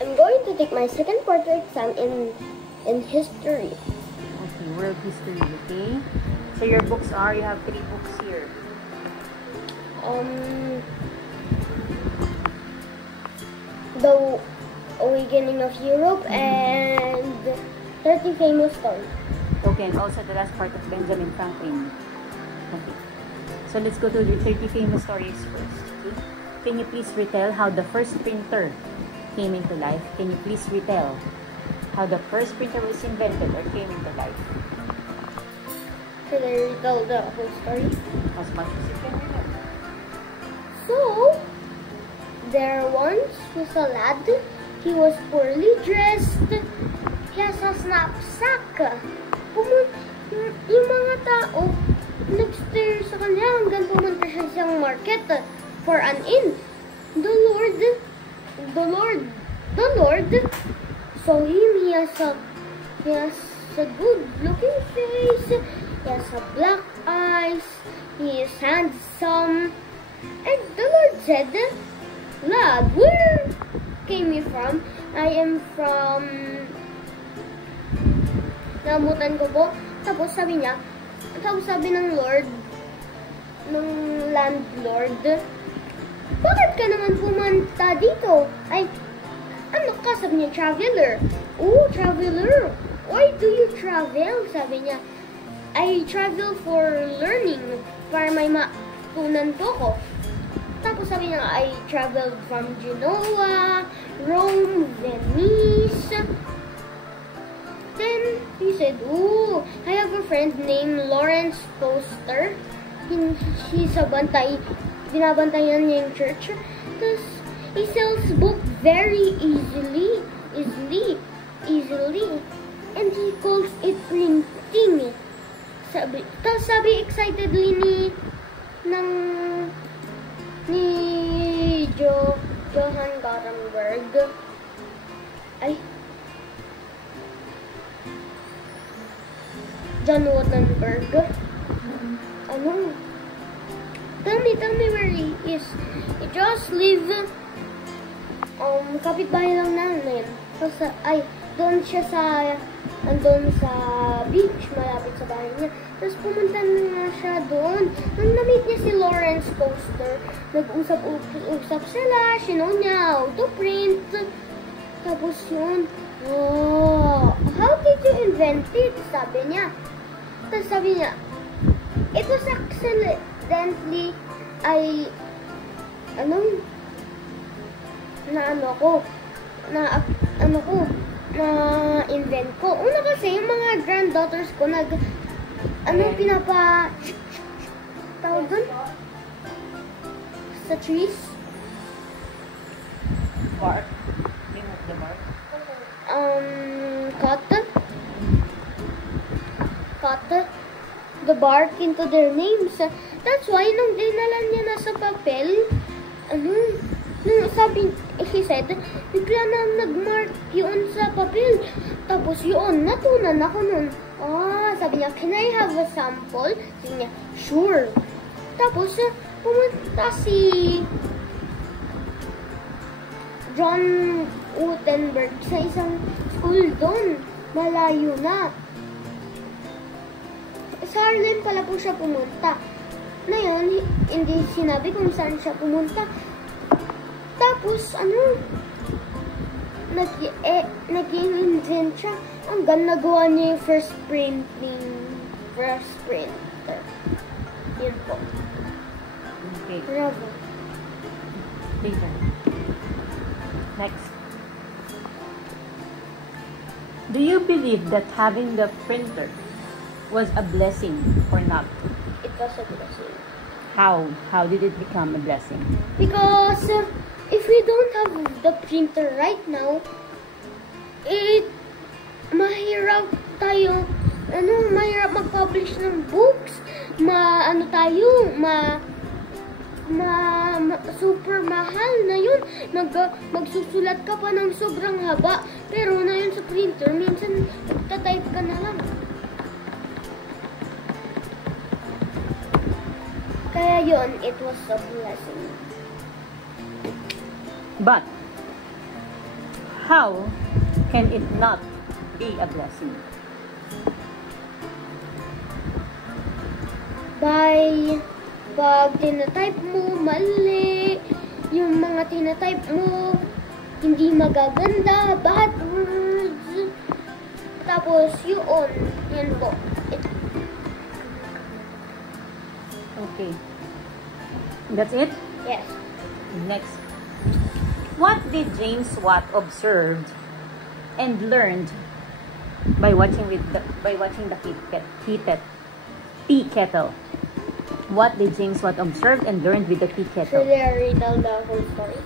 I'm going to take my second quarter exam in history. Okay, world history, okay? So your books are, you have 3 books here. The Beginning of Europe and 30 Famous Stories. Okay, and also the last part of Benjamin Franklin. Okay. So let's go to the 30 Famous Stories first. Okay? Can you please retell how the first printer came into life? Can you please retell how the first printer was invented or came into life? Should I retell the whole story? As much as you can remember. So, there once was a lad. He was poorly dressed. He has a knapsack. Yung mga tao nag-stare sa kanya hanggang pumunta siya sa market for an inn. The Lord saw him. He has a good-looking face. He has a black eyes. He is handsome. And the Lord said, "Lad, where came you from?" "I am from..." Namutan ko po. Tapos sabi ng Lord, ng landlord, "Bakit ka naman pumunta dito?" "Ay, ano ka?" Sabi niya, "Traveler." "Oh, traveler. Why do you travel?" Sabi niya, "I travel for learning, para may matunan po ko." Tapos sabi niya, "I traveled from Genoa, Rome, Venice." Then he said, "Oh, I have a friend named Lawrence Foster. He's a bantay. Binabantayan niya yung church. Tapos he sells book very easily. And he calls it printing." Sabi excitedly ni Johann Gutenberg. John Gutenberg. Ano? Tell me where he is. He just live kapitbahay lang namin. Doon siya andun sa beach, malapit sa bahay niya. Tapos pumunta na siya doon. Nung na-meet niya si Lawrence Foster, nag-usap sila, sinaw niya how to print. Tapos yun, "Oh, how did you invent it?" Sabi niya. Tapos sabi niya, "It was accidentally, na-invent ko." Una kasi, yung mga granddaughters ko, tawag dun? Sa trees? Bark. Name of the bark. Cut the bark into their names. That's why, nung dinala niya na sa papel, he said, bigla na nag-mark yun sa papel. Tapos yun, natunan ako nun. Sabi niya, "Can I have a sample?" Sabi niya, "Sure." Tapos, pumunta si John Gutenberg sa isang school doon. Malayo na. Sa Harlem pala po siya pumunta. Ngayon, hindi sinabi kung saan siya pumunta. Tapos, nag-invent siya. Hanggang nagawa niya yung first printer. Yun po. Okay. Bravo. Later. Next. Do you believe that having the printer was a blessing or not? It was a blessing. How? How did it become a blessing? Because if we don't have the printer right now, mahirap tayo, mahirap mag-publish ng books, super mahal na yun. Magsusulat ka pa ng sobrang haba, pero na yun sa printer, minsan magta-type ka na lang. Kaya yun, it was a blessing. But how can it not be a blessing? Pag tinatype mo mali, yung mga tinatype mo hindi magaganda, bad words, tapos yun po. Okay. That's it? Yes. Next. What did James Watt observed and learned by watching the tea kettle? What did James Watt observe and learned with the tea kettle? Should I read out the whole story?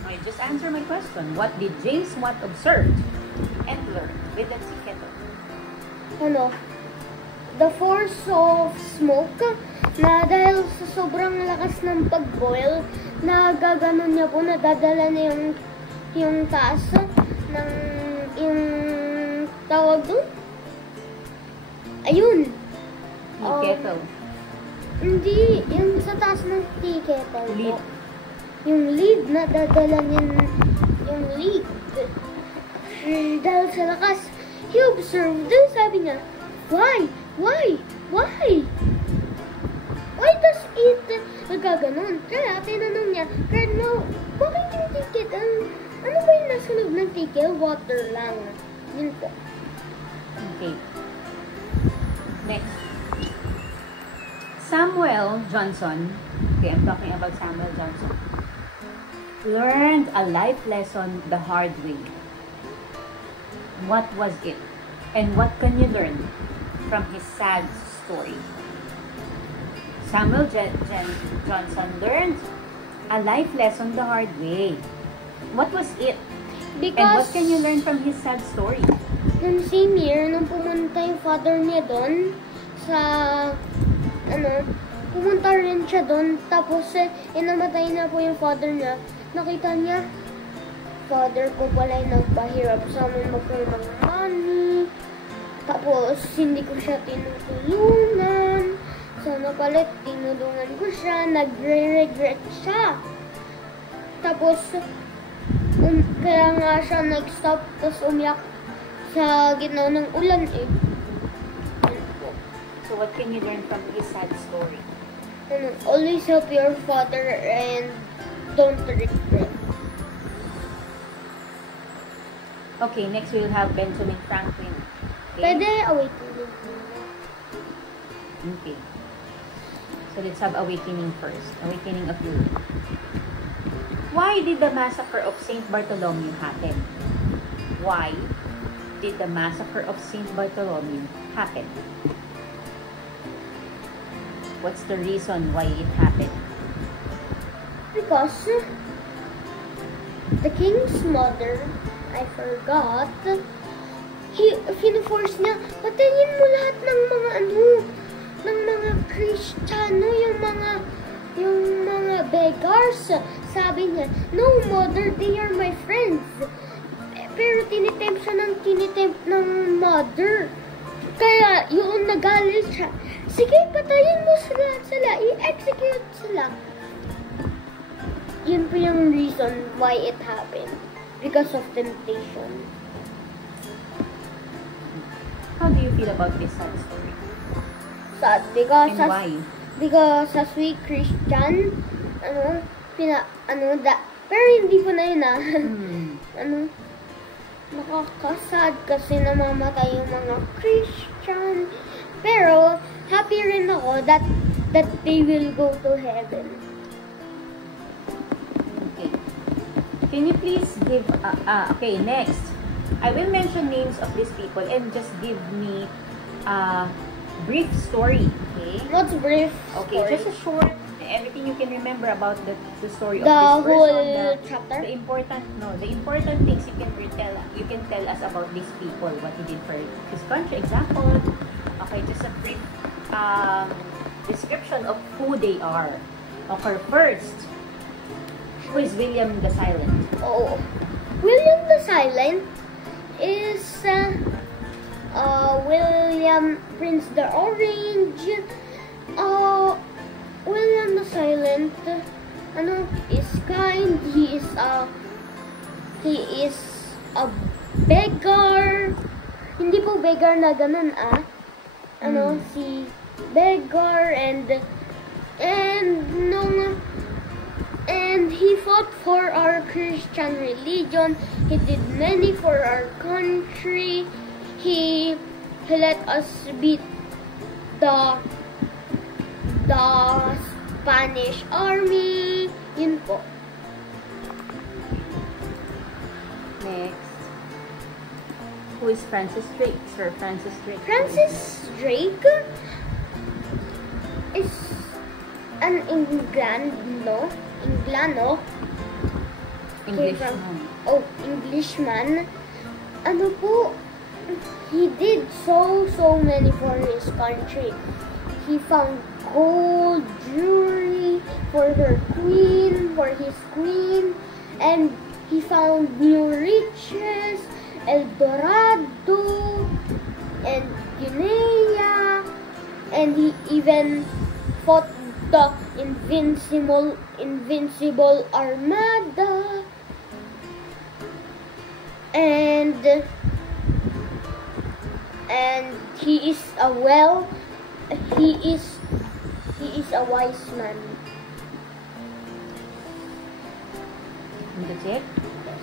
Okay, just answer my question. What did James Watt observe and learned with the tea kettle? The force of smoke na dahil sa sobrang lakas ng pag-boil, nagaganon niya po, nadadala na yung taas ng yung tawag doon. Ayun. Tea kettle. Hindi, yung sa taas ng tea kettle. Lid. Yung lid, nadadala niya yung lid. Dahil sa lakas, he observed, sabi niya, why? Why does it nagaganon? Kaya tinanong niya, Colonel, bakit yung ticket? Ano ba yung nasa loob ng ticket? Water lang. Yun po. Okay. Next. Samuel Johnson, okay, I'm talking about Samuel Johnson, learned a life lesson the hard way. What was it? And what can you learn from his sad story? Samuel Johnson learned a life lesson the hard way. What was it? Because, and what can you learn from his sad story? Nung same year, nung pumunta yung father niya doon sa, pumunta rin siya doon, tapos inamatay na po yung father niya. Nakita niya, father ko pala yung nagpahirap sa amin magkaroon ng money. Tapos, hindi ko siya tinutulungan. Sana pala, tinulungan ko siya. Nagre-regret siya. Tapos, kaya nga siya nag-stop, tapos umiyak sa gitna ng ulan eh. So, what can you learn from his sad story? Always help your father and don't regret. Okay, next we'll have Benjamin Franklin. Okay? Pwede awakening. Okay. So let's have awakening first. Awakening of Europe. Why did the massacre of Saint Bartholomew happen? Why did the massacre of Saint Bartholomew happen? What's the reason why it happened? Because the king's mother, I forgot, fina-force niya, patayin mo lahat ng mga ng mga Kristiyano, yung mga beggars. Sabi niya, no mother, they are my friends. Pero tinitempt siya ng mother. Kaya yung nagalit siya, sige, patayin mo sila, i-execute sila. Yun po yung reason why it happened. Because of temptation. How do you feel about this sad story? Sad. Because And why? Because as we Christian, pero hindi po na yun nakakasad kasi namamatay yung mga Christian. Pero, happy rin ako that they will go to heaven. Okay. Can you please give, okay, next. I will mention names of these people and just give me a brief story, okay? What's brief Okay, story? just a short, everything you can remember about the story of The this whole person. chapter? The important things you can tell us about these people, what he did for his country. Example, okay, just a brief description of who they are. Okay, first, who is William the Silent? Oh, William the Silent is William Prince the Orange. William the Silent, is kind. He is a beggar. Hindi po beggar na ganun, si beggar, and he fought for our Christian religion. He did many for our country. He let us beat the Spanish army. Yun po. Next. Who is Francis Drake? Sir Francis Drake. Francis Drake is an Englishman. Englishman. Ano po? He did so many for his country. He found gold jewelry for his queen, and he found new riches, El Dorado, and Guinea, and he even fought the invincible Armada, and he is a wise man. And that's it? Yes.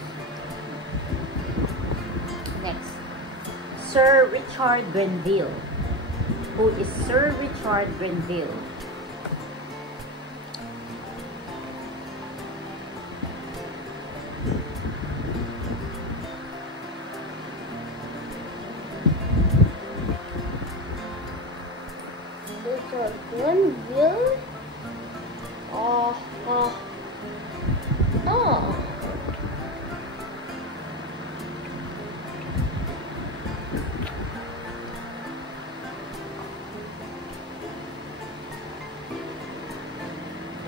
Next. Sir Richard Grenville. Who is Sir Richard Grenville? Richard Grenville?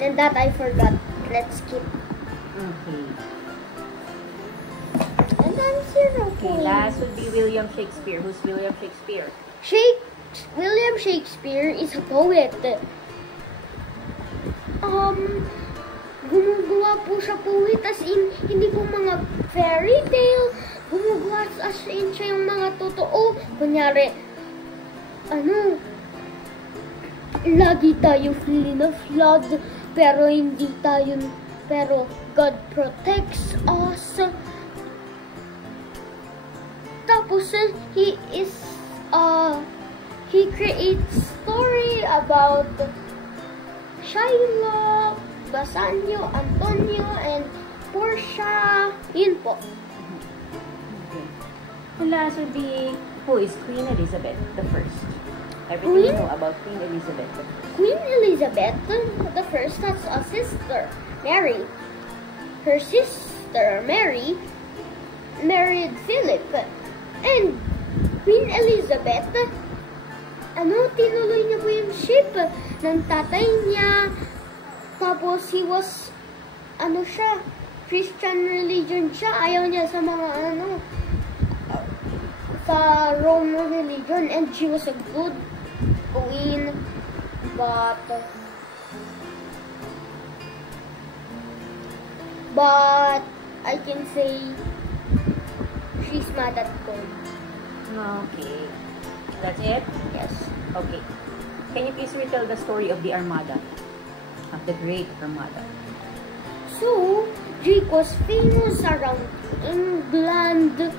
And that I forgot. Let's skip. Okay. And then 0 Okay, points. last would be William Shakespeare. Who's William Shakespeare? William Shakespeare is a poet. Gumagawa po siya poet, as in, hindi po mga fairy tale. Gumagawa as in siya yung mga totoo. Kunyari, lagi tayo feeling of flood, pero God protects us. Tapos, he creates story about Shylock, Bassanio, Antonio, and Portia. Yun po. Okay. The last would be, who is Queen Elizabeth I? Everything you know about Queen Elizabeth I. Queen Elizabeth I, that's a sister, Mary. Her sister, Mary, married Philip. And Queen Elizabeth, tinuloy niya po yung ship ng tatay niya. Tapos, he was, Christian religion siya. Ayaw niya sa mga, sa Roman religion. And she was a good queen. But I can say, she's mad at God. Okay. That's it? Yes. Okay. Can you please retell the story of the Armada? Of the Great Armada. So, Drake was famous around England.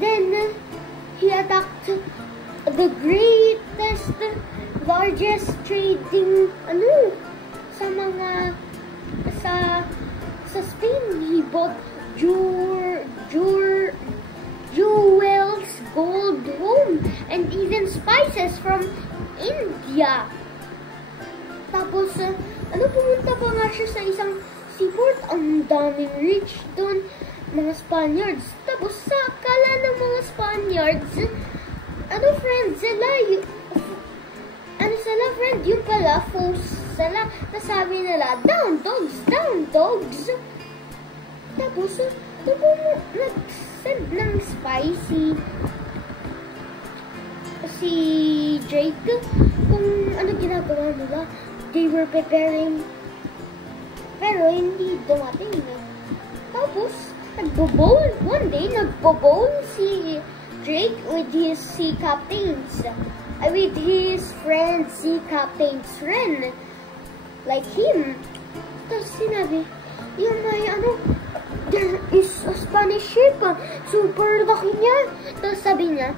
Then, he attacked the largest trading, sa Spain. He bought jewels, gold, home, and even spices from India. Tapos, pumunta pa nga siya sa isang seaport. Ang daming rich doon, mga Spaniards. Tapos, sa akala ng mga Spaniards, friend sila, yung pala, foes sila. Nasabi nila, down dogs. Tapos, nag-send ng spicy si Drake kung ano ginagawa nila. They were preparing Pero hindi dumating eh. Tapos, one day, nagbo-bowl si Drake with his sea captains. With his friends, sea captains rin. Like him. Tapos sinabi, yung may there is a Spanish ship. Super laki niya. Tapos sabi niya,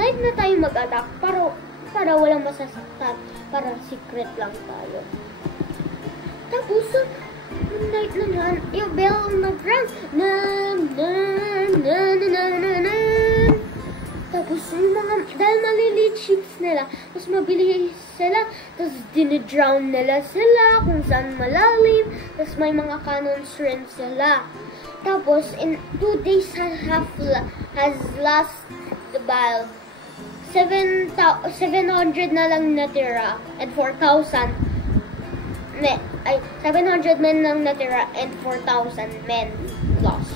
night na tayo mag-attack para walang masasaktan. Para secret lang tayo. Tapos, night naman, yung bell nag-rang. Tapos, dahil maliliit ships nila, mas mabilis sila, tapos dinidrown nila sila kung saan malalim, tapos may mga cannons rin sila. Tapos, in 2 days has last the battle. 700 na lang natira, and 4,000 700 men lang natira and 4,000 men lost.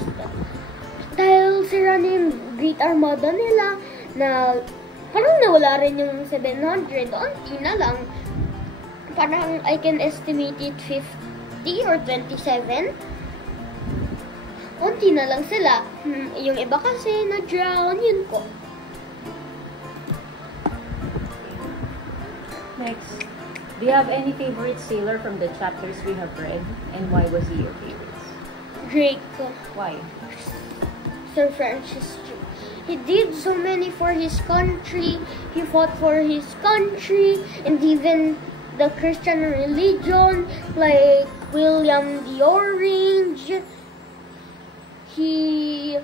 Dahil sira na yung Great Armada nila na parang nawala rin yung 700. Unti na lang. Parang I can estimate it 50 or 27. Unti na lang sila. Yung iba kasi na-drown, yun po. Next. Do you have any favorite sailor from the chapters we have read? And why was he your favorite? Drake. Why? Sir Francis Drake. He did so many for his country. He fought for his country. And even the Christian religion. Like William the Orange. He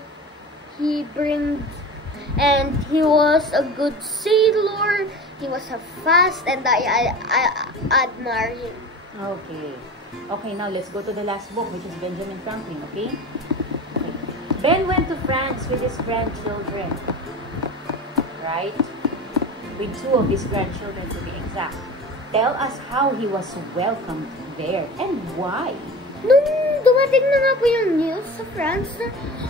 brings... And he was a good sailor. He was a fast, and I admire him. Okay, now let's go to the last book, which is Benjamin Franklin, okay? Ben went to France with his grandchildren, right? With 2 of his grandchildren, to be exact. Tell us how he was welcomed there, and why. Nung dumating na nga po yung news sa France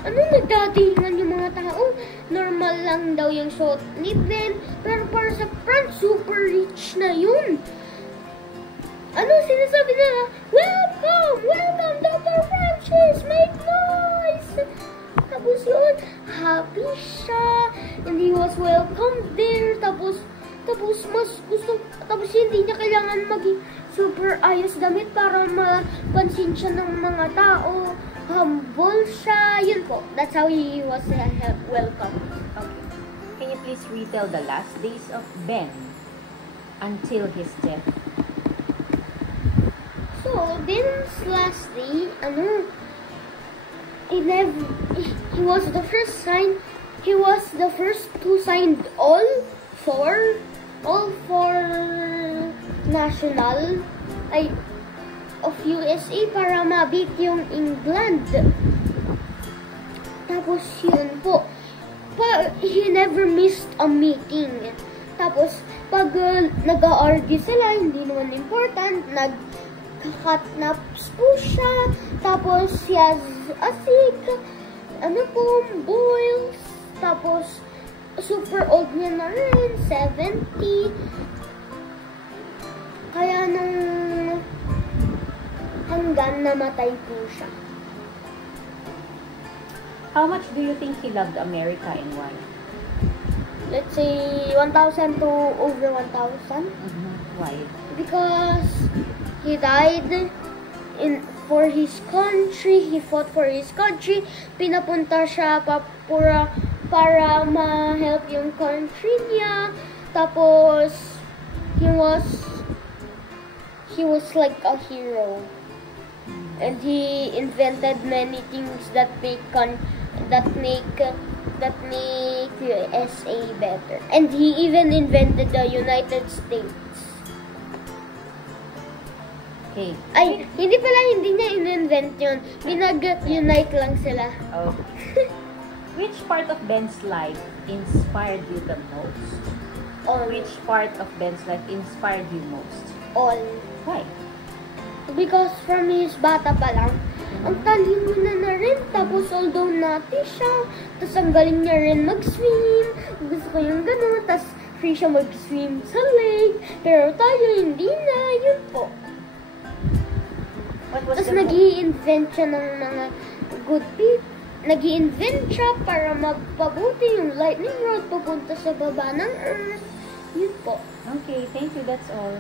na nagdadahingan yung mga tao. Normal lang daw yung suot ni Ben. Pero para sa France, super rich na yun. Sinasabi nila? Welcome, Dr. Francis! Make noise! Tapos yun, happy siya. And he was welcomed there. Tapos hindi niya kailangan maging super ayos damit para mapansin siya ng mga tao. Humble siya. Yun po. That's how he was welcomed. Okay. Can you please retell the last days of Ben until his death? So, Ben's last day, he was the first to sign all four national of USA para mabit yung England. Tapos yun po. He never missed a meeting. Tapos pag nag-argue sila, hindi naman important, nagkakatnaps po siya. Tapos he has a sick, boils. Tapos super old niya na rin, 70. Kaya hanggang namatay po siya. How much do you think he loved America and why? Let's say 1,000 to over 1,000. Why? Because he died for his country. He fought for his country. Pinapunta siya para ma-help yung country niya. Tapos he was like a hero. And he invented many things that make USA better. And he even invented the United States. Okay. Ay, hindi niya in-invent yun. Binag-unite lang sila. Okay. Which part of Ben's life inspired you the most? Or which part of Ben's life inspired you most? All. Why? Because from his bata pa lang, ang talino na rin. Tapos although naughty siya, tapos ang galing niya rin mag-swim. Gusto ko yung gano'n. Tapos free siya mag-swim sa lake. Pero tayo hindi na. Yun po. What was Tapos the book? nag-i-invent siya ng mga good people. Nag-i-invent siya para magpabuti yung lightning rod papunta sa baba ng Earth. Yun po. Okay, thank you. That's all.